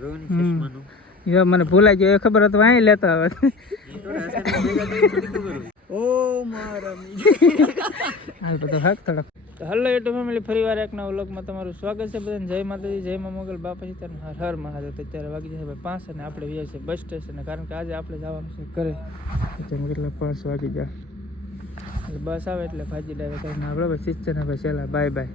જો મને ભૂલાઈ ગયો એ ખબર હતો અહીં લેતો હવે ઓ મારા હાલ બધો હક થોડોક તો હલો યુટ્યુબ ફેમિલી ફરી વાર એક નવા વ્લોગમાં તમારું સ્વાગત છે બધાને. જય માતાજી, જય મા મોગલ, બાપા સીતારામ, હર હર મહાદેવ. તો અત્યારે વાગી જશે ભાઈ 5 અને આપણે વ્યા છે બસ સ્ટેશને, કારણ કે આજે આપણે જવાનું છે ઘરે. અત્યારે કેટલા 5 વાગી જાય એટલે બસ આવે એટલે ભાજી ડાયરેક્ટ કરીને આપણે ભાઈ સિસ્ટરને ભાઈ છેલ્લા બાય બાય.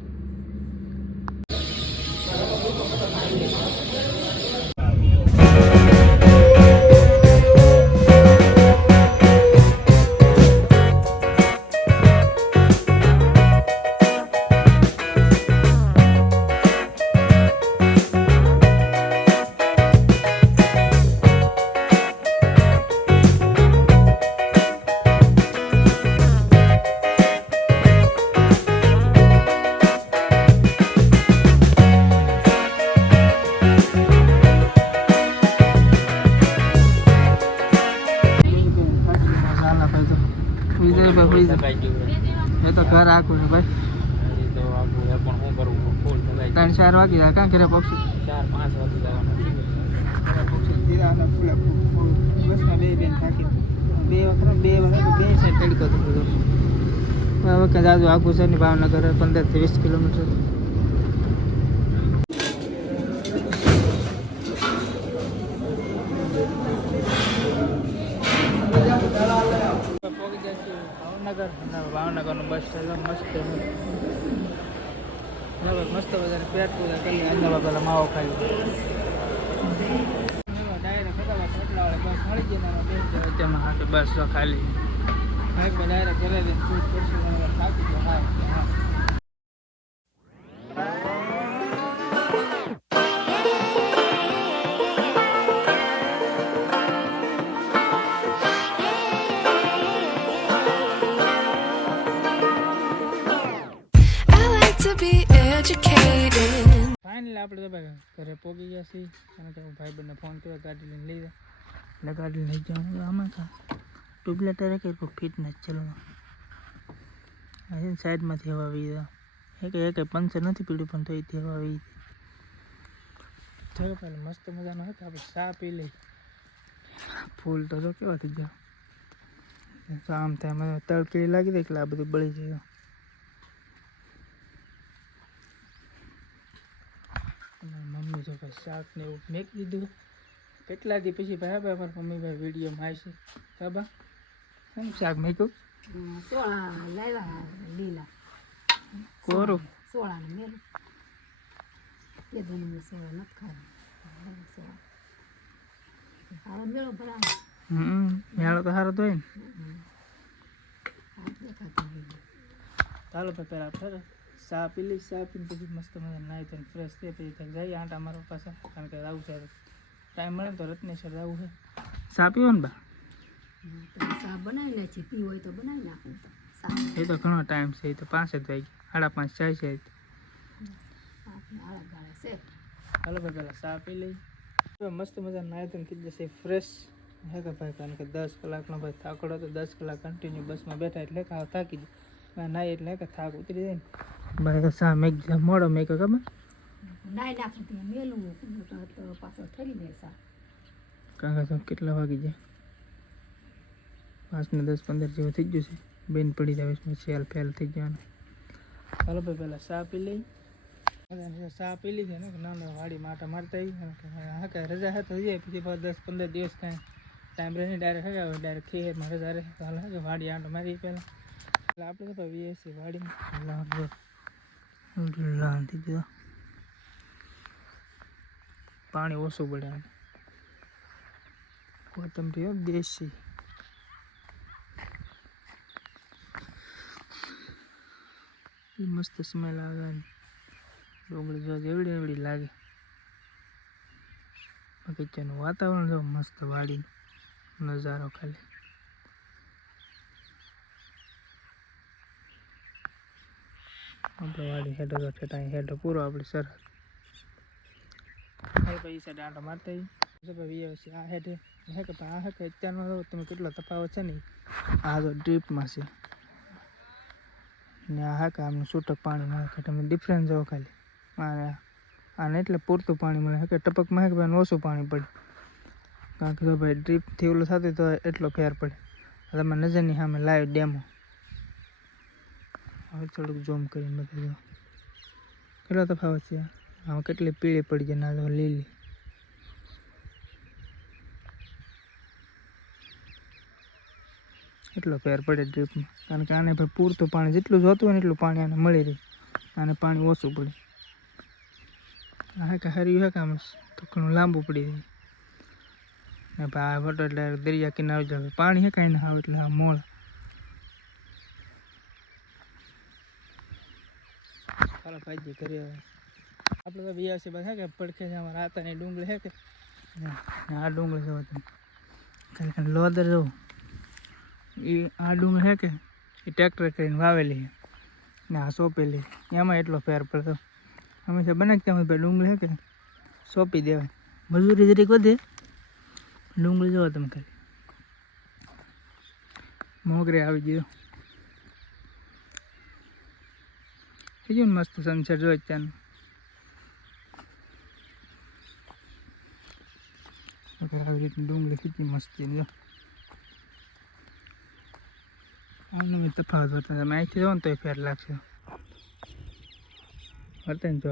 એ તો ઘર આખું છે ભાઈ. 3-4 વાગી જાય કાં ઘરે પહોંચી 4-5 વાગી જવાના બસમાં બે થાકી બે સાઈડ તડકો હતો બધો. હવે કે જાજુ આખું છે ને ભાવનગર 15 થી 20 કિલોમીટર. ભાવનગરનું બસ સ્ટેશન મસ્ત છે. મસ્ત બધાને પેટ પૂજા કરી અંદર પેલા માવો ખાઈ ડાયરેક્ટ એટલા વાળે બસ મળી જાય તેમાં હાથે બસ ખાલી ડાયરેક્ટ ઘરે શૂટ કરશું થાકી ગયો. હા ફાઇનલી આપણે તો ભાઈ ઘરે પહોંચી ગયા છીએ, કારણ કે હું ભાઈબંધને ફોન કર્યો ગાડી લઈને લઈ જાય એટલે ગાડી લઈ જવાનું. આમાં કા ટ્યુબલેટર કે ફિટ નથી ચાલવા સાઈડમાંથી હવા આવી જાય એક પંચર નથી પીડ્યું પણ તો એથી હવા આવી થયો. પહેલાં મસ્ત મજાનો હતો આપણે ચા પી લઈ. ફૂલ તો જો કેવા થઈ ગયા આમ થાય મને તડકી લાગી દે એટલે આ બધું બળી જાય. મમ્મી જો ભાઈ શાક ને એવું મેકી દીધું કેટલા દી પછી. ભાઈ ભાઈ અમારા મમ્મી ભાઈ વિડીયોમાં આવી છે. બાબા શું શાક મેક્યું? સોળા લાવ્યા લીલા કોરું સોળા ને મેલું એ દોની સોળા નથી ખાવા સોળા હારો મેળો ભરાવો. મેળો તો સારો તો હોય ને. દેખાતું ચાલો ભાઈ પહેલાં આપણે ચા પી લઈ. ચા પીને પછી મસ્ત મજા નાહી તો ફ્રેશ થઈ પછી થાય જઈએ આંટા મારવા પાછા, કારણ કે આવું છે ટાઈમ મળે તો રત્નેશ્વર આવું છે. ચા પીવો ને બા? સા બનાવી નાખી પીવું હોય તો બનાવી નાખું. એ તો ઘણો ટાઈમ છે, એ તો 5 જ વાગી 5:30 ચાય છે. હાલો ભાઈ પહેલાં ચા પી લઈ. મસ્ત મજા નાહી તો કીધું જશે ફ્રેશ હે કે ભાઈ, કારણ કે 10 કલાકનો ભાઈ થાકડો તો 10 કલાક કન્ટિન્યુ બસમાં બેઠા એટલે કે થાકી જાય નાહી એટલે કે થાક ઉતરી જાય ને ભાઈ. ચા મેં મોડો મેં ખબર નાઈ નાખું ત્યાં મેલું તો પાછો ઠરી જાય સા. કારણ કે કેટલા વાગી જાય 5 ને 10 15 જેવું થઈ ગયું છે. બેન પડી જાય સેલ ફેલ થઈ જવાનું. ચાલો ભાઈ પહેલાં ચા પી લઈ. ચા પી લીધી ને નાના વાડી માટા મારતા હા કાંઈ રજા હે તો જઈએ પછી 10-15 દિવસ કાંઈ ટાઈમ રહે ડાયરેક્ટ હે ડાયરેક્ટ ખેરમાં રજા રહે તો હાલ કે વાડી આંટો મારી પહેલાં એટલે આપણે તો ભાઈ વીએ છીએ વાડીમાં લાંધી દીધો. પાણી ઓછું પડે કોથમરી દેશી મસ્ત સ્મેલ આવે. ડુંગળી જો એવડી એવડી લાગે. બગીચાનું વાતાવરણ જો મસ્ત વાડીનો નજારો ખાલી. આપણે વાડી હેઠો તો ઠેઠા હેઠો પૂરો આપણી સરહદ. હાલ ભાઈ સાઈડ આંટો મારતા ભાઈ આ હેઠે હે કે આ હે કે અત્યારનો તમે કેટલો તફાવત છે ને આ તો ડ્રીપમાં છે ને આ હા કે આમનું છૂટક પાણી મારે તમે ડિફરન્સ જો ખાલી મારે અને એટલે પૂરતું પાણી મળે કે ટપકમાં કે ભાઈ ઓછું પાણી પડે કારણ કે જો ભાઈ ડ્રીપથી ઓલું થતું તો એટલો ફેર પડે તમે નજરની સામે લાઈવ ડેમો હવે થોડુંક ઝૂમ કરીને બતાવી કેટલો તફાવત છે હવે કેટલી પીળી પડી જાય ના તો લીલી એટલો ફેર પડે ડ્રીપમાં કારણ કે આને ભાઈ પૂરતું પાણી જેટલું જોતું હોય ને એટલું પાણી આને મળી રહે આને પાણી ઓછું પડે હા કે હર્યું હે કે આમ તો ઘણું લાંબુ પડી જાય ને ભાઈ આ વટો એટલે દરિયા કિનારે જાય પાણી હે કાંઈ ના આવે એટલે આ મોળ ચાલો ભાઈ કરીએ હવે આપણે તો બી આવશે બધા કે પડખે છે અમારા હાથાની ડુંગળી છે કે આ ડુંગળી જવો તમે ખાલી લોદર જવું એ આ ડુંગળી છે કે એ ટ્રેક્ટર કરીને વાવેલી છે ને આ સોંપેલી એમાં એટલો ફેર પડતો હંમેશા બને ત્યાં ભાઈ ડુંગળી છે કે સોંપી દેવાય મજૂરી જરીક વધે ડુંગળી જોવો તમે ખાલી મોગરે આવી ગયો થઈ ગયું ને મસ્ત સનસેટ જોઈ ત્યાંનું આવી રીતની ડુંગળી ખીચી મસ્તી જો આનું મેં તફાવત વર્તા તમે અહીંથી જાઓ ને તો ફેર લાગશે વર્તે ને જો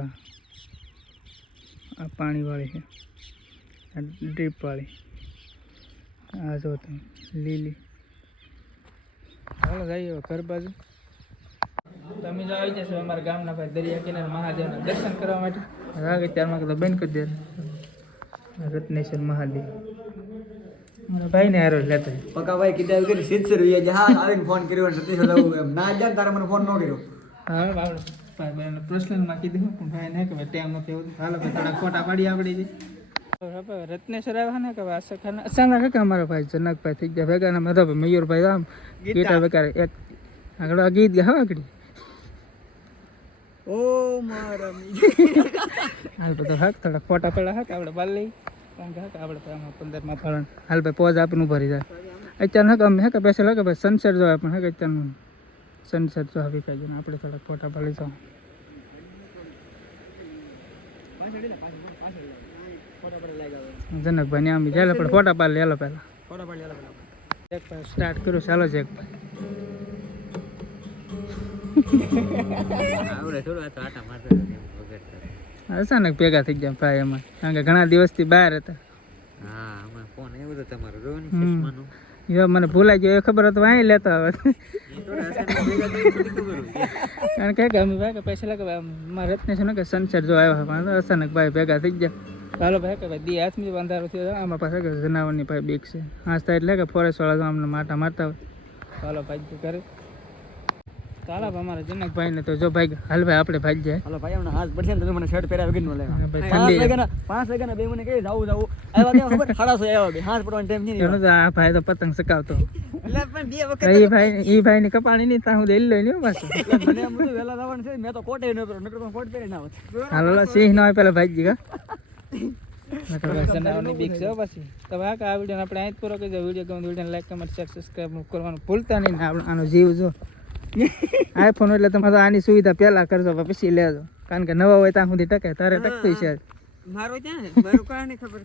આ પાણીવાળી છે આ ડ્રીપવાળી આ જો તમે લીલી ચાલો જઈએ હવે ઘર બાજુ તમે જો આવી જશો અમારા ગામના ભાઈ દરિયા કિનારે મહાદેવના દર્શન કરવા માટે રાગ ત્યારમાં તો બંધ કરી દે રત્નેશ્વર મહાદેવ મારા ભાઈને હારો લેતા પકા ભાઈ કીધા કે સિત્સર વિયા જા આવીને ફોન કર્યો અને સતીશ લાવું એમ ના જાય તારે મને ફોન ન કર્યો હા આપણે ભાઈ બેન પર્સનલમાં કીધું પણ ભાઈ ને કે ભાઈ ટાઈમ નથી એવું હાલો ભાઈ થોડા ખોટા પાડી આપડી જઈ રત્નેશ્વર આવ્યા ને કે અચાનક કે અમારા ભાઈ જનકભાઈ થઈ ગયા ભેગા ને બધા મયુરભાઈ આમ ગીતા બેકાર એક આગળ ગીત ગયા હવે આગળ ઓ મારા હાલ બધા હક થોડા ખોટા પેલા હક આપણે બાલ લઈ કારણ કે હક આપણે તો આમાં 15માં ફરણ હાલ ભાઈ પોઝ આપીને ઉભા રહી જાય અત્યારે હક અમે હક પેસે લાગે ભાઈ સનસેટ જોવા પણ હક અત્યારનું સનસેટ જો આવી કાઢી ને આપણે થોડા ફોટા પાડી જાઉં જનકભાઈ ને આમ ચાલે પણ ફોટા પાડી લે પહેલા ફોટો પાડી લે એક ભાઈ સ્ટાર્ટ કર્યું ચાલો છે એક ભાઈ અચાનક ભેગા થઈ ગયા ભાઈ એમાં કારણ કે ઘણા દિવસથી બહાર હતા મને ભૂલાઈ ગયો એ ખબર હતું અહીં લેતા હવે કારણ કે અમે ભાઈ કે પૈસા લાગે મારા રત્ને છે ને કે સનસેટ જો આવ્યો પણ અચાનક ભાઈ ભેગા થઈ ગયા ચાલો ભાઈ કે ભાઈ દી હાથમી અંધારો થયો આમાં પાસે કે જનાવરની ભાઈ બીક છે હાંસતા એટલે કે ફોરેસ્ટ વાળા અમને માટા મારતા હોય ચાલો ભાઈ કરે ચાલો અમારા જનકભાઈ ને તો જો ભાઈ હાલ ભાઈ આપણે ભાઈ જાય હાલો ભાઈ અમને હાથ પડશે ને તમે મને શર્ટ પહેરાવી ગઈ ન લે ભાઈ 5 વાગ્યાના બે મને કહે જાવું આવ્યા કે ખબર 6:30 આવ્યા બે હાથ પડવાનો ટાઈમ નહીં આ ભાઈ તો પતંગ સકાવતો એટલે પણ બે વખત એ ભાઈ ની કપાણી નહીં તા હું લઈ લઈ પાછું મને એમ બધું વહેલા જવાનું છે મેં તો કોટે ન પહેરો નકર તો કોટ પહેરી ના આવત હાલો સિંહ નો પેલા ભાઈ કા જનાવરની બીક છે પછી તો આ વિડીયો આપણે અહીં જ પૂરો કરી દો વિડીયો ગમે video like comment share subscribe કરવાનું ભૂલતા નહીં ને આનો જીવ જો આઈફોન એટલે તમારે આની સુવિધા પહેલા કરજો પછી લેજો કારણ કે નવા હોય ત્યાં સુધી ટકે તારે ટકતું છે મારો ક્યાં છે મારું કાંઈ ખબર